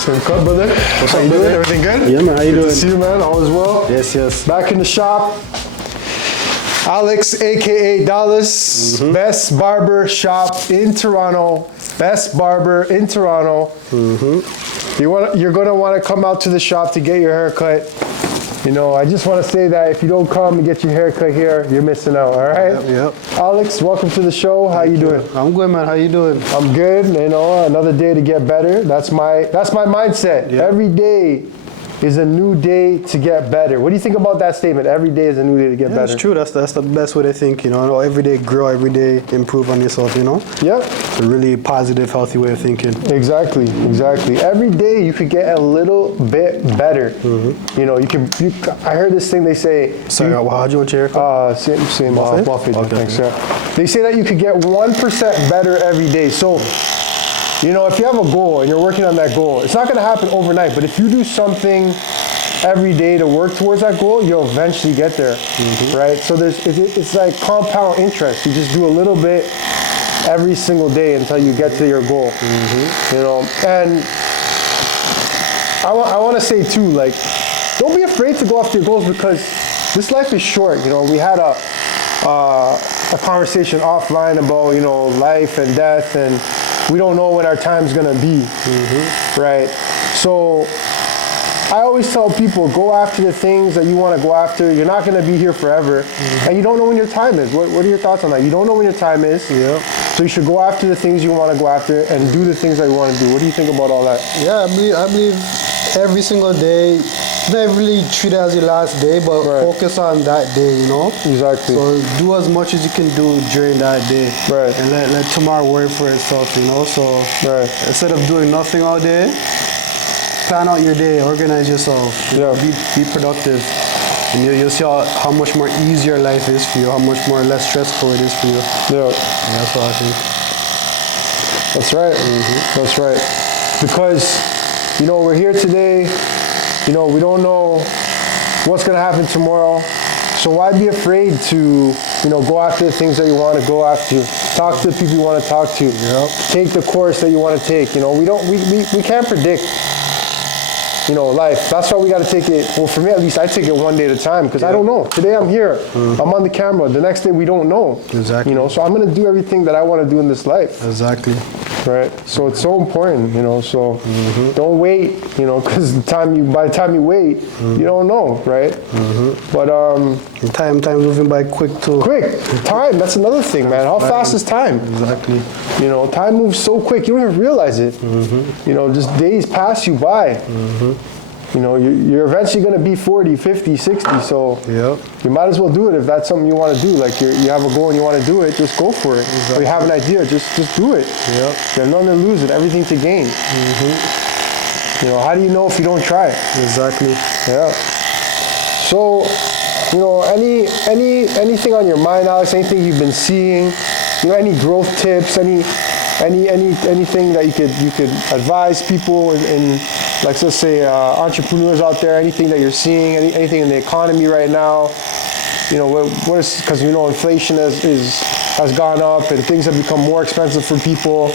Same cut, brother. What's How up, you brother? doing? Everything good? Yeah, man. How you Good doing? to see you, man. All is well? Yes, yes. Back in the shop. Alex, aka Dollaz, best barber shop in Toronto. Best barber in Toronto. You're gonna want to come out to the shop to get your hair cut. You know, I just want to say that if you don't come and get your hair cut here, you're missing out, all right? Yep. Alex, welcome to the show. How you doing? I'm good, man. How you doing? I'm good. You know, another day to get better. That's my mindset. Yeah. Every day is a new day to get better. What do you think about that statement? Every day is a new day to get better. That's true. That's the best way to think, you know. Every day grow, every day improve on yourself, you know. Yep. It's a really positive, healthy way of thinking. Exactly. Every day you could get a little bit better. You know, I heard this thing they say. Sorry, how'd you want your haircut? Same. Buffet? Buffet. Okay. Thanks, yeah. They say that you could get 1% better every day. So, you know, if you have a goal and you're working on that goal, it's not going to happen overnight. But if you do something every day to work towards that goal, you'll eventually get there, right? So it's like compound interest. You just do a little bit every single day until you get to your goal, you know. And I want to say too, like, don't be afraid to go after your goals because this life is short. You know, we had a conversation offline about, you know, life and death, and we don't know when our time's gonna be, right? So I always tell people, go after the things that you want to go after. You're not going to be here forever, and you don't know when your time is. What are your thoughts on that? You don't know when your time is, so you should go after the things you want to go after and do the things that you want to do. What do you think about all that? Yeah, I believe every single day, not really treat it as your last day, but focus on that day, you know? Exactly. So do as much as you can do during that day. Right. And let tomorrow work for itself, you know? So instead of doing nothing all day, plan out your day, organize yourself, be productive, and you'll see how much more easier life is for you, how much more less stressful it is for you. Yeah. And that's what I think. That's right. That's right. Because, you know, we're here today. You know, we don't know what's going to happen tomorrow. So why be afraid to, you know, go after the things that you want to go after? Talk to the people you want to talk to. Take the course that you want to take. You know, we can't predict, you know, life. That's why we got to take it. Well, for me, at least, I take it one day at a time because I don't know. Today I'm here. I'm on the camera. The next day we don't know. Exactly. You know, so I'm going to do everything that I want to do in this life. Exactly. Right. So it's so important, you know. So don't wait, you know, because by the time you wait, you don't know, right? But time's moving by quick too. Quick time. That's another thing, man. How fast is time? Exactly. You know, time moves so quick. You don't even realize it. You know, just days pass you by. You know, you're eventually going to be 40, 50, 60, so you might as well do it if that's something you want to do. Like you have a goal and you want to do it, just go for it. Or you have an idea, just do it. You have nothing to lose and everything to gain. You know, how do you know if you don't try? Exactly. Yeah. So, you know, anything on your mind, Alex? Anything you've been seeing? You know, any growth tips? Anything that you could advise people in like, let's say entrepreneurs out there? Anything that you're seeing? Anything in the economy right now? You know, what is, because you know inflation has gone up and things have become more expensive for people.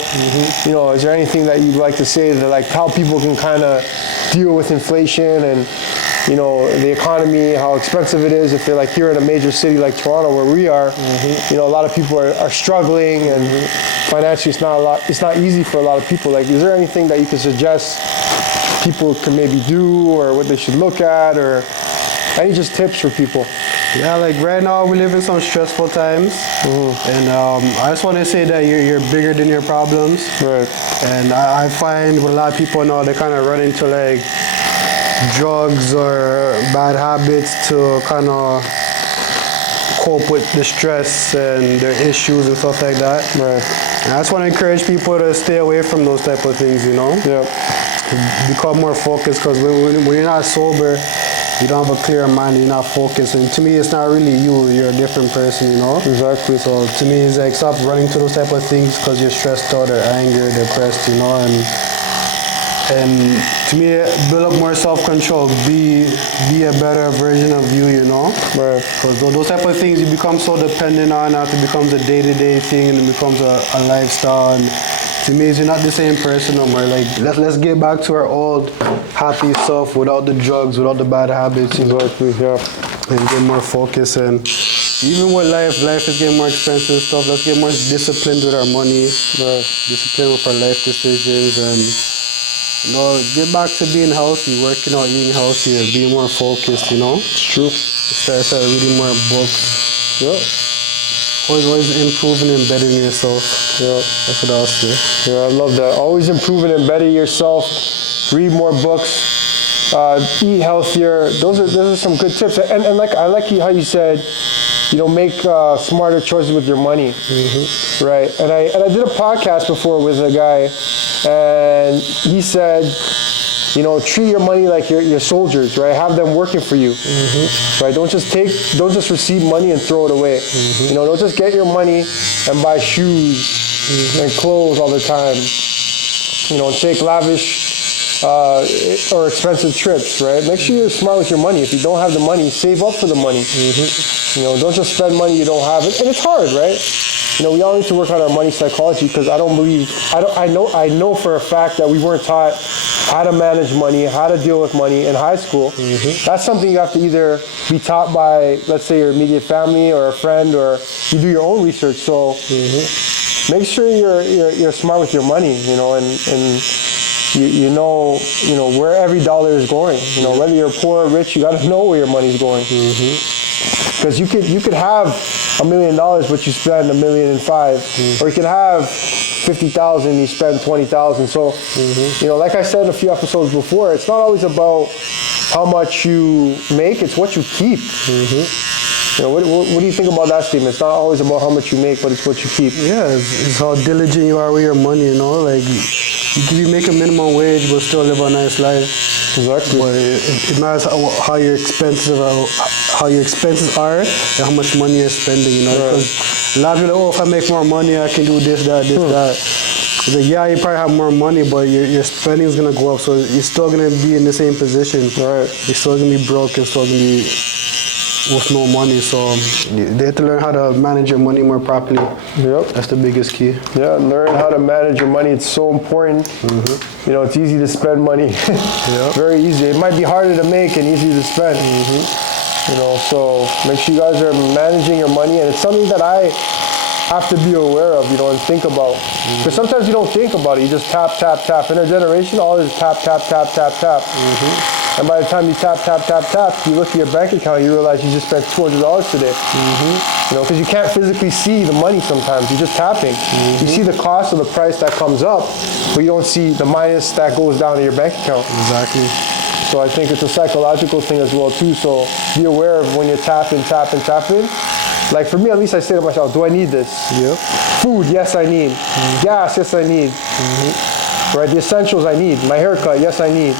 You know, is there anything that you'd like to say that, like, how people can kind of deal with inflation and, you know, the economy, how expensive it is? If they're like here in a major city like Toronto where we are, you know, a lot of people are struggling and financially it's not easy for a lot of people. Like, is there anything that you could suggest people can maybe do, or what they should look at, or any just tips for people? Yeah, like right now we live in some stressful times, and I just want to say that you're bigger than your problems. Right. And I find with a lot of people now, they kind of run into like drugs or bad habits to kind of cope with the stress and their issues and stuff like that. Right. And I just want to encourage people to stay away from those type of things, you know? Yeah. Become more focused, because when you're not sober, you don't have a clear mind, you're not focused. And to me, it's not really you, you're a different person, you know? Exactly. So to me, it's like, stop running to those type of things because you're stressed out or angry, depressed, you know? And to me, build up more self-control, be a better version of you, you know? Right. Because those type of things you become so dependent on after it becomes a day-to-day thing and it becomes a lifestyle. And it means you're not the same person no more. Like let's get back to our old happy self without the drugs, without the bad habits. Exactly, yeah. And get more focus. And even with life is getting more expensive and stuff. Let's get more disciplined with our money, disciplined with our life decisions, and get back to being healthy, working out, eating healthier, being more focused. It's true. Start reading more books. Yeah. Always improving and bettering yourself. Yeah. That's what I'll say. Yeah, I love that. Always improving and bettering yourself. Read more books. Eat healthier. Those are some good tips. And like I like how you said, make smarter choices with your money. Right. And I did a podcast before with a guy, and he said, treat your money like your soldiers, right? Have them working for you, right? Don't just receive money and throw it away. Don't just get your money and buy shoes and clothes all the time. And take lavish or expensive trips, right? Make sure you're smart with your money. If you don't have the money, save up for the money. Don't just spend money you don't have. And it's hard, right? We all need to work on our money psychology, because I know for a fact that we weren't taught how to manage money, how to deal with money in high school. That's something you have to either be taught by, let's say, your immediate family or a friend, or you do your own research. So make sure you're smart with your money, and you know where every dollar is going. Whether you're poor or rich, you got to know where your money's going. Because you could have $1 million, but you spend $1.5 million, or you could have 50,000, you spend 20,000. So, like I said a few episodes before, it's not always about how much you make; it's what you keep. What do you think about that statement? It's not always about how much you make, but it's what you keep. Yeah, it's how diligent you are with your money. Like you can be making minimum wage, but still live a nice life. Exactly. But it matters how your expenses are and how much money you're spending. Because a lot of people, if I make more money, I can do this, that. It's like, yeah, you probably have more money, but your spending is gonna go up, so you're still gonna be in the same position. Right. You're still gonna be broke. You're still gonna be with no money. So they have to learn how to manage your money more properly. Yep. That's the biggest key. Yeah, learn how to manage your money. It's so important. It's easy to spend money. Very easy. It might be harder to make and easy to spend. So make sure you guys are managing your money, and it's something that I have to be aware of, and think about. Because sometimes you don't think about it. You just tap, tap, tap. In our generation, all is tap, tap, tap, tap, tap. And by the time you tap, tap, tap, tap, you look at your bank account, you realize you just spent $200 today. Because you can't physically see the money sometimes. You're just tapping. You see the cost or the price that comes up, but you don't see the minus that goes down in your bank account. Exactly. So I think it's a psychological thing as well too. So be aware of when you're tapping. Like for me, at least I say to myself, do I need this? Food, yes I need. Gas, yes I need. Right, the essentials I need. My haircut, yes I need.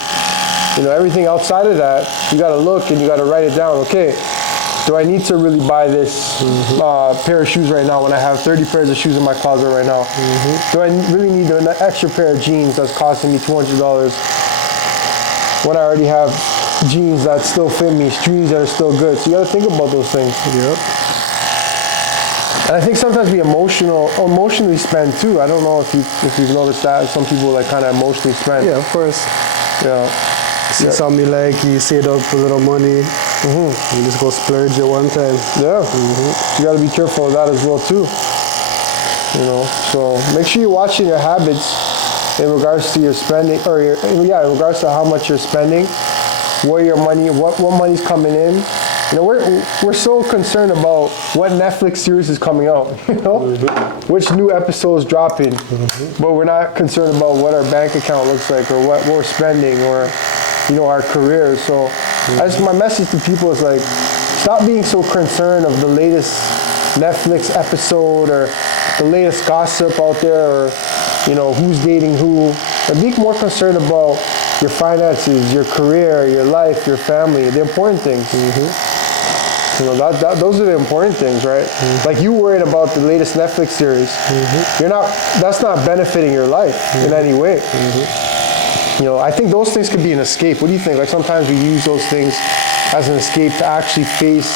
Everything outside of that, you gotta look and you gotta write it down. Okay, do I need to really buy this pair of shoes right now when I have 30 pairs of shoes in my closet right now? Do I really need an extra pair of jeans that's costing me $200 when I already have jeans that still fit me, jeans that are still good? So you gotta think about those things. And I think sometimes we emotionally spend too. I don't know if you've noticed that. Some people kind of emotionally spend. Yeah, of course. Yeah. See something you like, you save up a little money, you just go splurge at one time. Yeah. You got to be careful of that as well too. So make sure you're watching your habits in regards to your spending, or in regards to how much you're spending, where your money, what money's coming in. We're so concerned about what Netflix series is coming out, which new episode's dropping, but we're not concerned about what our bank account looks like or what we're spending or, our careers. So my message to people is stop being so concerned of the latest Netflix episode or the latest gossip out there or, who's dating who, and be more concerned about your finances, your career, your life, your family, the important things. Those are the important things, right? Like you worried about the latest Netflix series. That's not benefiting your life in any way. I think those things could be an escape. What do you think? Sometimes we use those things as an escape to actually face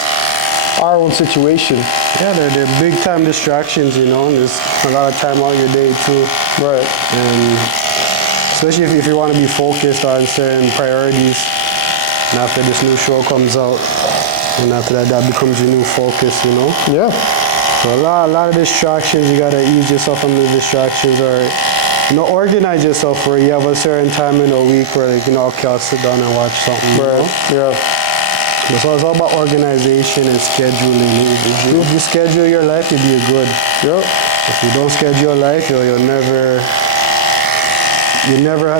our own situation. Yeah, they're big time distractions, you know, and there's a lot of time out your day too. Right. And especially if you want to be focused on certain priorities, and after this new show comes out, and after that becomes your new focus, you know? Yeah. So a lot of distractions, you gotta ease yourself from the distractions, or organize yourself where you have a certain time in a week where, like, okay, I'll sit down and watch something. Right. Yeah. So it's all about organization and scheduling. If you schedule your life, you'll be good. Yep. If you don't schedule your life, you'll never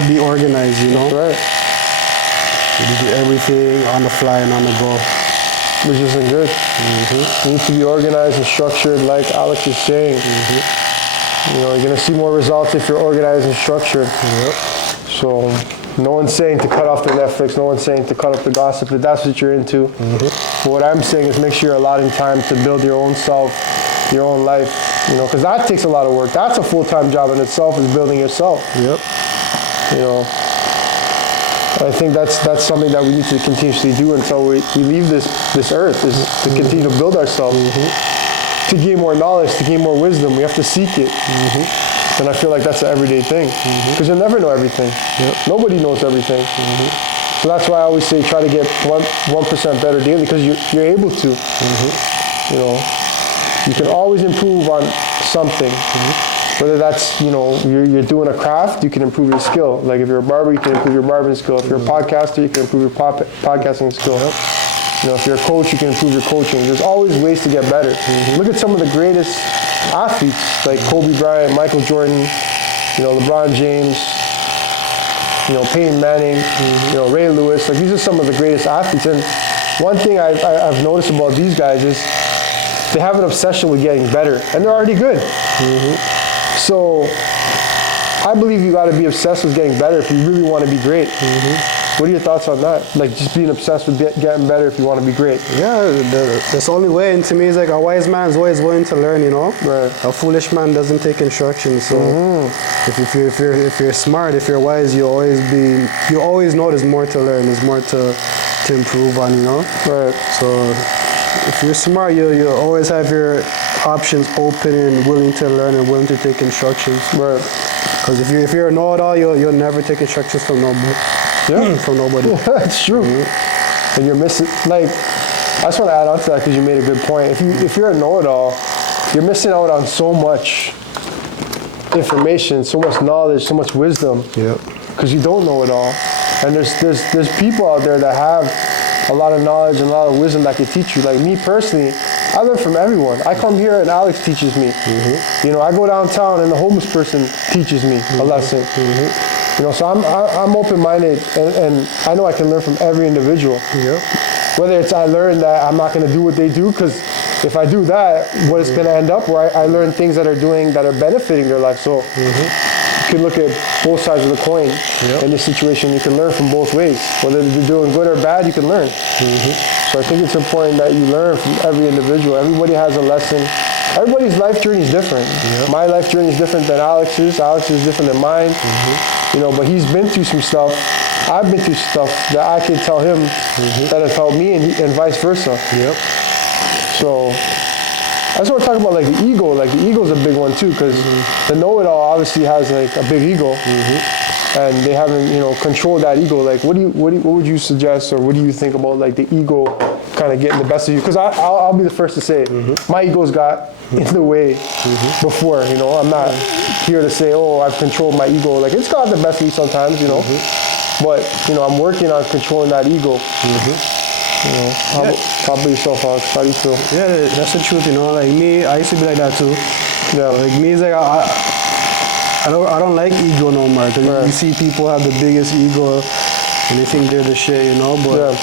be organized, you know? That's right. You do everything on the fly and on the go. Which isn't good. You need to be organized and structured, like Alex is saying. You're going to see more results if you're organized and structured. Yep. So no one's saying to cut off the Netflix, no one's saying to cut up the gossip, if that's what you're into. But what I'm saying is make sure you're allotting time to build your own self, your own life, because that takes a lot of work. That's a full-time job in itself, is building yourself. Yep. I think that's something that we need to continuously do until we leave this earth, is to continue to build ourselves. To gain more knowledge, to gain more wisdom, we have to seek it. And I feel like that's an everyday thing, because you'll never know everything. Yep. Nobody knows everything. So that's why I always say try to get 1% better daily, because you're able to. You can always improve on something. Whether that's, you're doing a craft, you can improve your skill. Like if you're a barber, you can improve your barbering skill. If you're a podcaster, you can improve your podcasting skill. If you're a coach, you can improve your coaching. There's always ways to get better. Look at some of the greatest athletes, like Kobe Bryant, Michael Jordan, LeBron James, Peyton Manning, Ray Lewis. Like, these are some of the greatest athletes. And one thing I've noticed about these guys is they have an obsession with getting better, and they're already good. So I believe you got to be obsessed with getting better if you really want to be great. What are your thoughts on that? Like, just being obsessed with getting better if you want to be great. Yeah, that's the only way. And to me, it's like a wise man is always willing to learn, Right. A foolish man doesn't take instructions. So if you're smart, if you're wise, you always know there's more to learn, there's more to improve on, Right. So if you're smart, you always have your options open and willing to learn and willing to take instructions. Right. Because if you're a know-it-all, you'll never take instructions from nobody. Yeah. From nobody. That's true. And you're missing, I just want to add on to that because you made a good point. If you're a know-it-all, you're missing out on so much information, so much knowledge, so much wisdom. Yeah. Because you don't know it all. And there's people out there that have a lot of knowledge and a lot of wisdom that can teach you. Like me personally, I learn from everyone. I come here and Alex teaches me. I go downtown and the homeless person teaches me a lesson. So I'm open-minded, and I know I can learn from every individual. Whether it's I learn that I'm not going to do what they do, because if I do that, what it's going to end up where I learn things that are benefiting their life. So you can look at both sides of the coin in this situation. You can learn from both ways. Whether they're doing good or bad, you can learn. So I think it's important that you learn from every individual. Everybody has a lesson. Everybody's life journey is different. My life journey is different than Alex's. Alex's is different than mine. But he's been through some stuff. I've been through stuff that I can tell him that have helped me, and vice versa. So I just want to talk about the ego. The ego is a big one too, because the know-it-all obviously has a big ego, and they haven't controlled that ego. What would you suggest, or what do you think about the ego kind of getting the best of you? Because I'll be the first to say my ego's got in the way before. I'm not here to say, oh, I've controlled my ego. It's got the best of me sometimes, but I'm working on controlling that ego. How about yourself, Alex? How do you feel? Yeah, that's the truth. Me, I used to be like that too. Yeah. Me, it's I don't like ego no more. Cause you see people have the biggest ego and they think they're the shit, But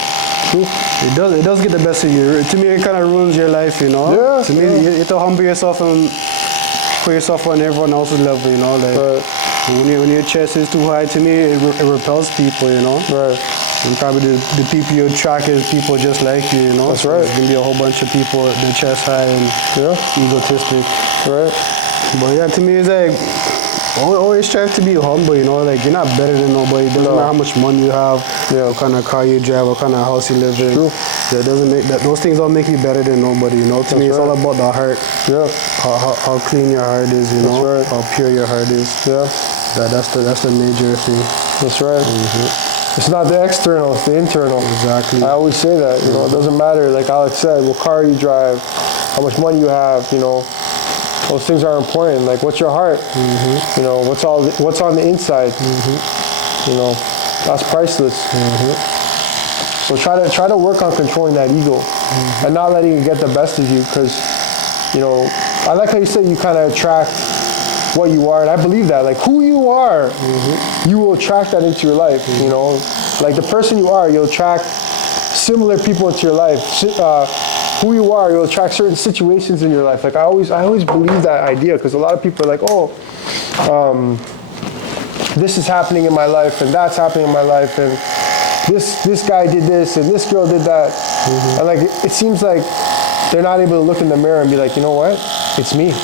it does get the best of you. To me, it kind of ruins your life, Yeah. To me, you have to humble yourself and put yourself on everyone else's level, When your chest is too high, to me, it repels people, Right. And probably the people you attract is people just like you, That's so right. There's gonna be a whole bunch of people, their chest high and egotistic. Right. But yeah, to me, it's always strive to be humble, you're not better than nobody. It doesn't matter how much money you have, what kind of car you drive, what kind of house you live in. True. That doesn't make that. Those things don't make you better than nobody. You know, to me, it's all about the heart. Yeah. How clean your heart is. You know, right. how pure your heart is. Yeah. That's the major thing. That's right. It's not the external, it's the internal. Exactly. I always say that, you know, it doesn't matter, like Alex said, what car you drive, how much money you have, you know, those things are important. Like, what's your heart? You know, what's on the inside? You know, that's priceless. So try to work on controlling that ego and not letting it get the best of you, because, you know, I like how you said you kind of attract what you are, and I believe that. Like, who you are, you will attract that into your life. You know, like the person you are, you'll attract similar people into your life. Who you are, you'll attract certain situations in your life. Like, I always believe that idea, because a lot of people are like, oh, this is happening in my life, and that's happening in my life, and this guy did this, and this girl did that, and like it seems like they're not able to look in the mirror and be like, you know what, it's me.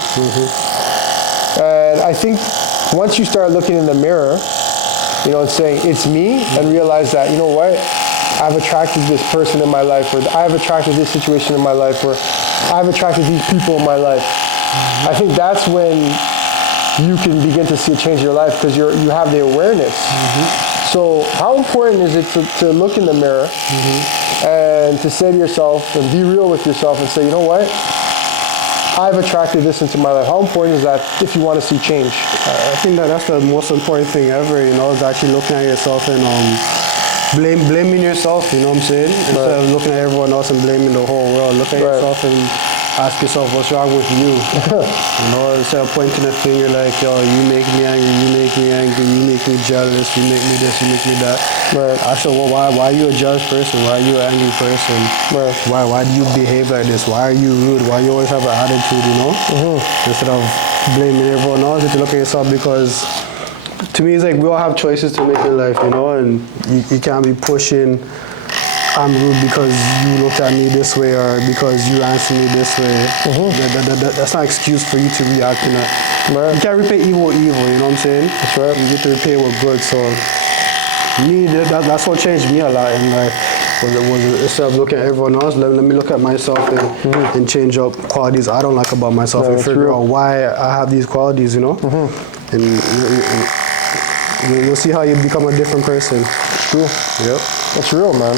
And I think once you start looking in the mirror, you know, and saying, it's me, and realize that, you know what, I've attracted this person in my life, or I've attracted this situation in my life, or I've attracted these people in my life. I think that's when you can begin to see a change in your life, because you have the awareness. So how important is it to look in the mirror and to say to yourself, and be real with yourself, and say, you know what, I've attracted this into my life. How important is that if you want to see change? I think that's the most important thing ever, you know, is actually looking at yourself and blaming yourself, you know what I'm saying? Instead of looking at everyone else and blaming the whole world, look at yourself and ask yourself, what's wrong with you? You know, instead of pointing a finger like, yo, you make me angry, you make me jealous, you make me this, you make me that. Ask yourself, well, why are you a jealous person? Why are you an angry person? Why do you behave like this? Why are you rude? Why you always have an attitude, you know? Instead of blaming everyone else, if you look at yourself, because to me, it's like we all have choices to make in life, you know, and you can't be pushing, I'm rude because you looked at me this way, or because you answered me this way. That's not an excuse for you to react in that. You can't repay evil with evil, you know what I'm saying? That's right. You get to repay with good. So me, that's what changed me a lot in life. Was instead of looking at everyone else, let me look at myself and change up qualities I don't like about myself, and figure out why I have these qualities, you know? And you'll see how you become a different person. True. Yep. That's real, man.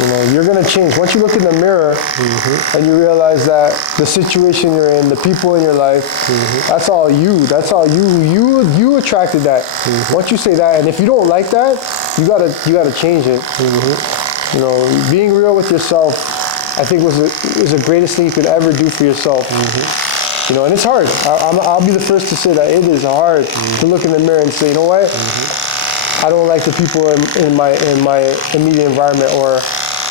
You know, you're gonna change. Once you look in the mirror and you realize that the situation you're in, the people in your life, that's all you. That's all you. You attracted that. Once you say that, and if you don't like that, you gotta change it. You know, being real with yourself, I think was the greatest thing you could ever do for yourself. You know, and it's hard. I'll be the first to say that it is hard to look in the mirror and say, you know what, I don't like the people in my immediate environment, or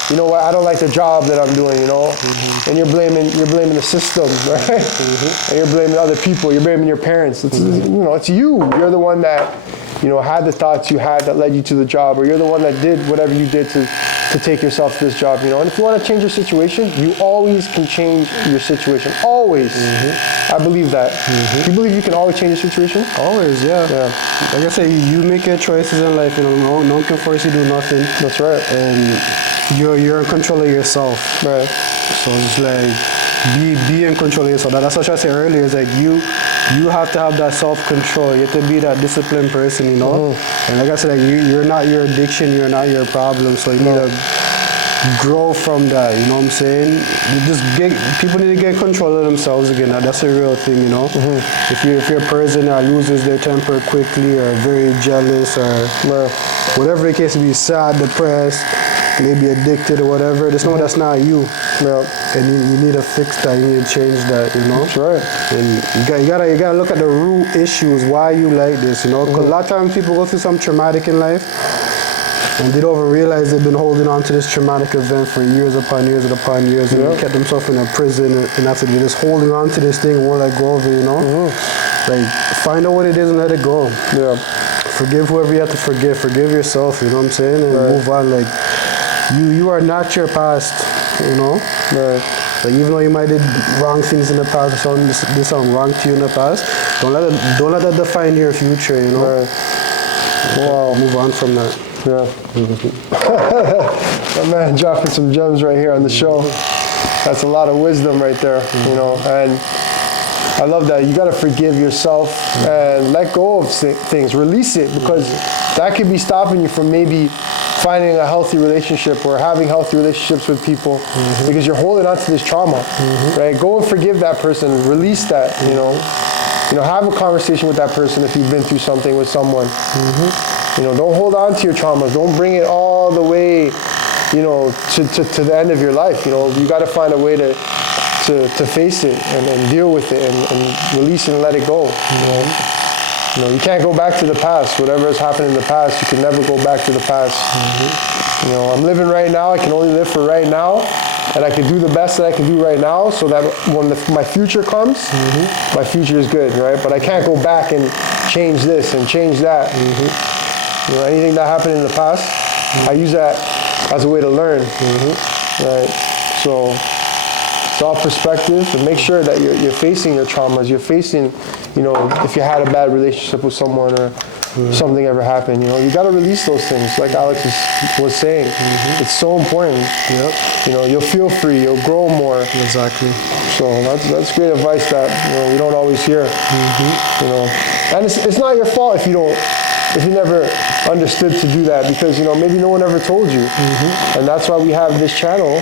you know what, I don't like the job that I'm doing, you know, and you're blaming the system, right? And you're blaming other people. You're blaming your parents. It's, you know, it's you. You're the one that, you know, had the thoughts you had that led you to the job, or you're the one that did whatever you did to take yourself to this job, you know. And if you want to change your situation, you always can change your situation. Always. I believe that. You believe you can always change your situation? Always, yeah. Like I say, you make your choices in life, you know, no one can force you to do nothing. That's right. And you're in control of yourself. Right. So it's like, be in control of yourself. That's what I said earlier, is like you have to have that self-control. You have to be that disciplined person, you know? And like I said, like you're not your addiction, you're not your problem, so you need to grow from that, you know what I'm saying? People need to get control of themselves again. That's a real thing, you know? If you're a person that loses their temper quickly, or very jealous, or whatever the case may be, sad, depressed, maybe addicted or whatever, just know that's not you. And you need to fix that, you need to change that, you know? That's right. And you gotta look at the root issues, why you like this, you know? Because a lot of times people go through something traumatic in life, and they don't even realize they've been holding on to this traumatic event for years upon years upon years, and they kept themselves in a prison, and after they're just holding on to this thing and won't let go of it, you know? Like, find out what it is and let it go. Forgive whoever you have to forgive. Forgive yourself, you know what I'm saying? And move on. Like, you are not your past, you know? Like, even though you might have did wrong things in the past, or did something wrong to you in the past, don't let that define your future, you know? Move on from that. Yeah. My man dropping some gems right here on the show. That's a lot of wisdom right there, you know, and I love that. You got to forgive yourself and let go of things, release it, because that could be stopping you from maybe finding a healthy relationship or having healthy relationships with people because you're holding on to this trauma, right? Go and forgive that person, release that, you know, have a conversation with that person if you've been through something with someone. You know, don't hold on to your traumas. Don't bring it all the way, you know, to the end of your life. You know, you got to find a way to face it and deal with it and release it and let it go. You know, you can't go back to the past. Whatever has happened in the past, you can never go back to the past. You know, I'm living right now. I can only live for right now, and I can do the best that I can do right now, so that when my future comes, my future is good, right? But I can't go back and change this and change that. You know, anything that happened in the past, I use that as a way to learn, right? So it's all perspective, and make sure that you're facing your traumas. You're facing, you know, if you had a bad relationship with someone or something ever happened, you know, you got to release those things. Like Alex was saying, it's so important. You know, you'll feel free, you'll grow more. Exactly. So that's great advice that, you know, we don't always hear. You know, and it's not your fault if you never understood to do that, because, you know, maybe no one ever told you. And that's why we have this channel,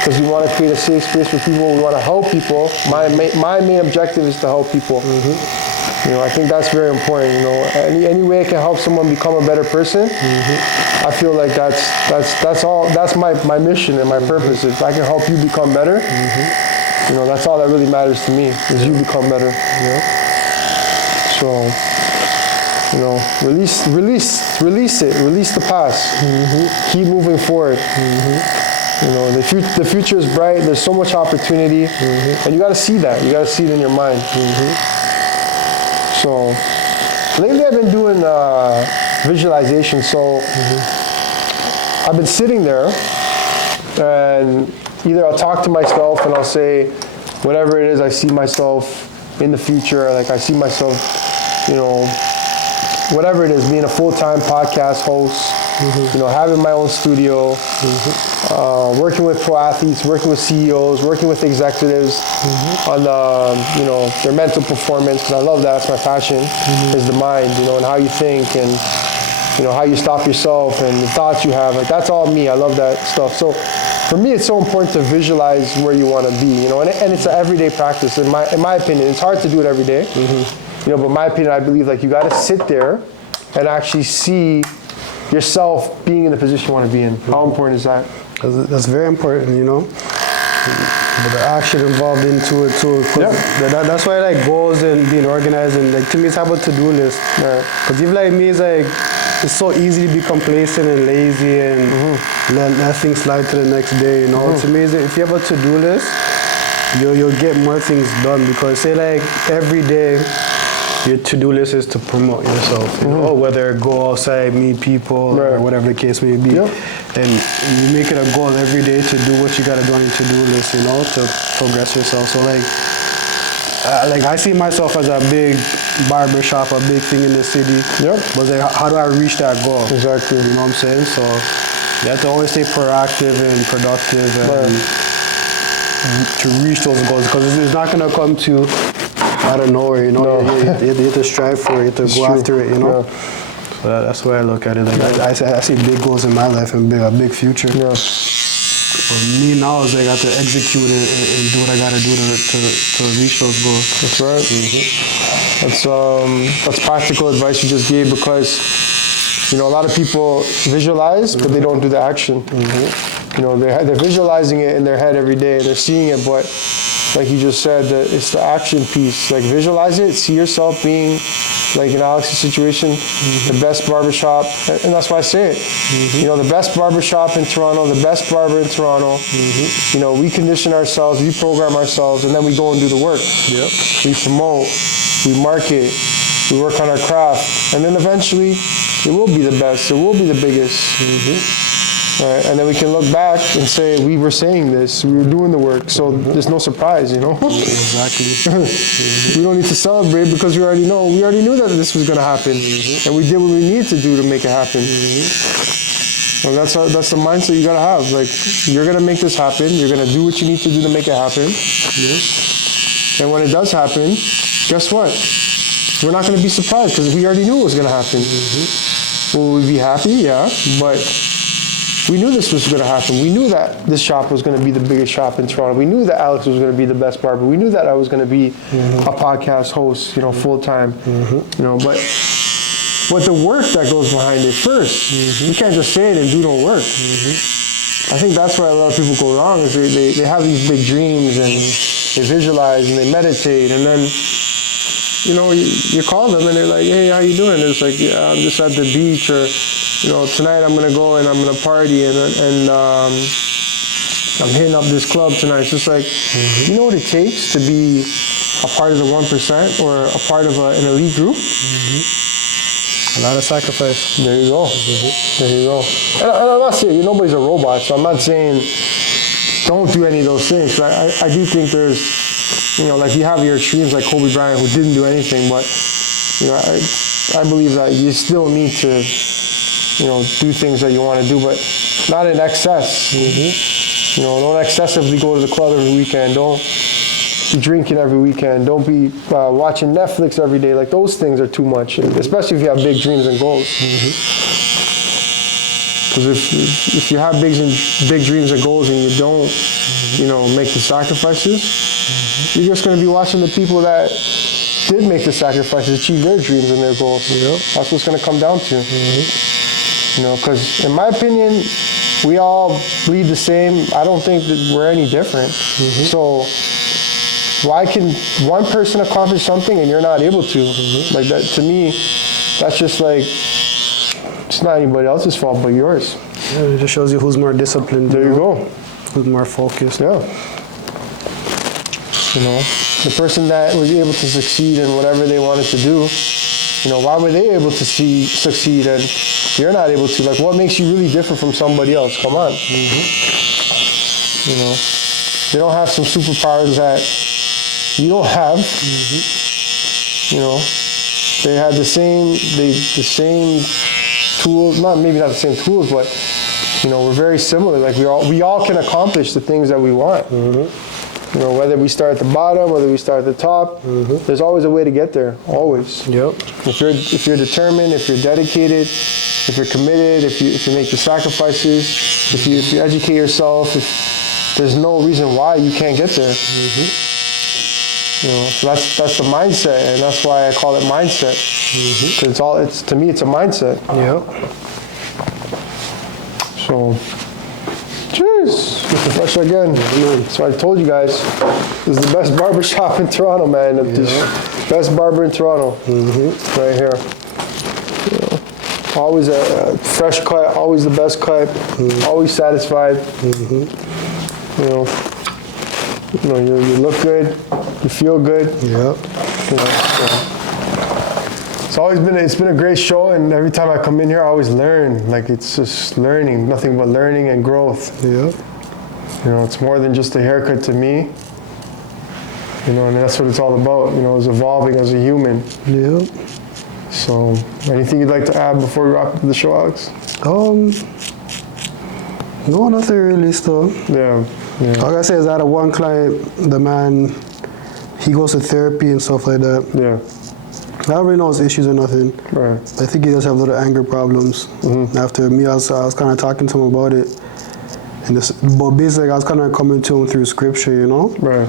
because we want to create a safe space for people. We want to help people. My main objective is to help people. You know, I think that's very important. You know, any way I can help someone become a better person, I feel like that's all. That's my mission and my purpose. If I can help you become better, you know, that's all that really matters to me, is you become better. So, you know, release it, release the past. Keep moving forward. You know, the future is bright. There's so much opportunity, and you got to see that. You got to see it in your mind. So, lately I've been doing visualization. So, I've been sitting there, and either I'll talk to myself and I'll say, whatever it is, I see myself in the future. Like, I see myself, you know, whatever it is, being a full-time podcast host, you know, having my own studio, working with pro athletes, working with CEOs, working with executives on you know, their mental performance, because I love that. That's my passion, is the mind, you know, and how you think, and, you know, how you stop yourself and the thoughts you have. Like, that's all me. I love that stuff. So for me, it's so important to visualize where you want to be, you know, and it's an everyday practice, in my opinion. It's hard to do it every day. You know, but in my opinion, I believe, like, you got to sit there and actually see yourself being in the position you want to be in. How important is that? That's very important, you know. But the action involved into it too. That's why I like goals and being organized, and like, to me, it's about to-do list. Because if like me, it's so easy to be complacent and lazy and let things slide to the next day, you know. To me, if you have a to-do list, you'll get more things done, because say like every day your to-do list is to promote yourself, you know, whether go outside, meet people, or whatever the case may be. And you make it a goal every day to do what you got to do on your to-do list, you know, to progress yourself. So like I see myself as a big barbershop, a big thing in the city. But like, how do I reach that goal? Exactly. You know what I'm saying? So you have to always stay proactive and productive and to reach those goals, because it's not going to come to out of nowhere, you know. You have to strive for it, you have to go after it, you know. So that's where I look at it. Like I see big goals in my life and a big future. For me now is like I have to execute it and do what I got to do to reach those goals. That's right. That's practical advice you just gave, because, you know, a lot of people visualize, but they don't do the action. You know, they're visualizing it in their head every day, and they're seeing it, but like you just said, it's the action piece. Like, visualize it, see yourself being, like in Alex's situation, the best barbershop, and that's why I say it. You know, the best barbershop in Toronto, the best barber in Toronto. You know, we condition ourselves, we program ourselves, and then we go and do the work. We promote, we market, we work on our craft, and then eventually it will be the best, it will be the biggest. Right? And then we can look back and say, we were saying this, we were doing the work, so there's no surprise, you know? Exactly. We don't need to celebrate because we already knew that this was going to happen. And we did what we needed to do to make it happen. And that's the mindset you got to have. Like, you're going to make this happen, you're going to do what you need to do to make it happen. And when it does happen, guess what? We're not going to be surprised because we already knew it was going to happen. Will we be happy? Yeah, but we knew this was going to happen. We knew that this shop was going to be the biggest shop in Toronto. We knew that Alex was going to be the best barber. We knew that I was going to be a podcast host, full time. But the work that goes behind it first, you can't just say it and do no work. I think that's where a lot of people go wrong is they have these big dreams and they visualize and they meditate and then you call them and they're like, hey, how you doing? It's like, yeah, I'm just at the beach, or tonight I'm gonna go and I'm gonna party and I'm hitting up this club tonight. It's just like, you know what it takes to be a part of the 1% or a part of an elite group? A lot of sacrifice. There you go. There you go. And I'm not saying nobody's a robot, so I'm not saying don't do any of those things. I do think there's, like you have your extremes like Kobe Bryant who didn't do anything, but I believe that you still need to, do things that you want to do, but not in excess. Don't excessively go to the club every weekend. Don't be drinking every weekend. Don't be watching Netflix every day. Like those things are too much, especially if you have big dreams and goals. Because if you have big dreams and goals and you don't, make the sacrifices, you're just going to be watching the people that did make the sacrifices achieve their dreams and their goals. That's what's going to come down to. Because in my opinion, we all bleed the same. I don't think that we're any different. So why can one person accomplish something and you're not able to? Like that, to me, that's just like, it's not anybody else's fault but yours. Yeah, it just shows you who's more disciplined. There you go. Who's more focused. Yeah. The person that was able to succeed in whatever they wanted to do, why were they able to succeed and you're not able to? Like, what makes you really different from somebody else? Come on. They don't have some superpowers that you don't have. They had the same tools, maybe not the same tools, but we're very similar. Like we all can accomplish the things that we want. Whether we start at the bottom, whether we start at the top, there's always a way to get there. Always. Yep. If you're determined, if you're dedicated, if you're committed, if you make the sacrifices, if you educate yourself, there's no reason why you can't get there. So that's the mindset, and that's why I call it mindset. Because to me, it's a mindset. Yep. So, cheers. Mr. Fresh again. So I told you guys, this is the best barbershop in Toronto, man. The best barber in Toronto, right here. Always a fresh cut, always the best cut, always satisfied. You look good, you feel good. Yep. It's been a great show, and every time I come in here, I always learn. Like, it's just learning, nothing but learning and growth. Yep. It's more than just a haircut to me. And that's what it's all about. It's evolving as a human. Yep. So, anything you'd like to add before we wrap up the show, Alex? No, nothing really still. Yeah. Like I said, I had one client, the man, he goes to therapy and stuff like that. Yeah. I don't really know his issues or nothing. Right. I think he does have little anger problems. After me, I was kind of talking to him about it. But basically, I was kind of coming to him through scripture, Right.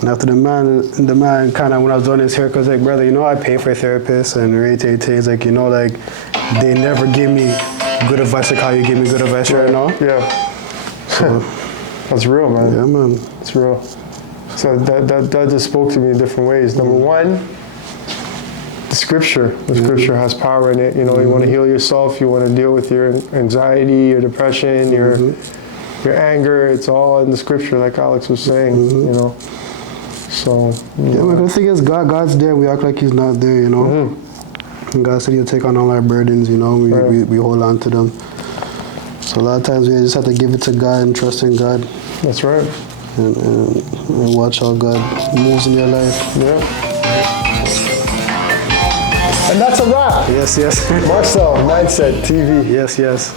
And after the man kind of, when I was doing his hair, because like, brother, I pay for a therapist and he's like, they never give me good advice like how you give me good advice right now. Yeah. So, that's real, man. Yeah, man. It's real. So that just spoke to me in different ways. Number one, the scripture. The scripture has power in it. You want to heal yourself. You want to deal with your anxiety, your depression, your anger. It's all in the scripture, like Alex was saying. So the thing is, God's there. We act like He's not there. And God said He'll take on all our burdens. We hold on to them. So a lot of times we just have to give it to God and trust in God That's right. and watch how God moves in your life. Yeah. And that's a wrap. Yes, yes. Marcel, Mindset TV. Yes, yes.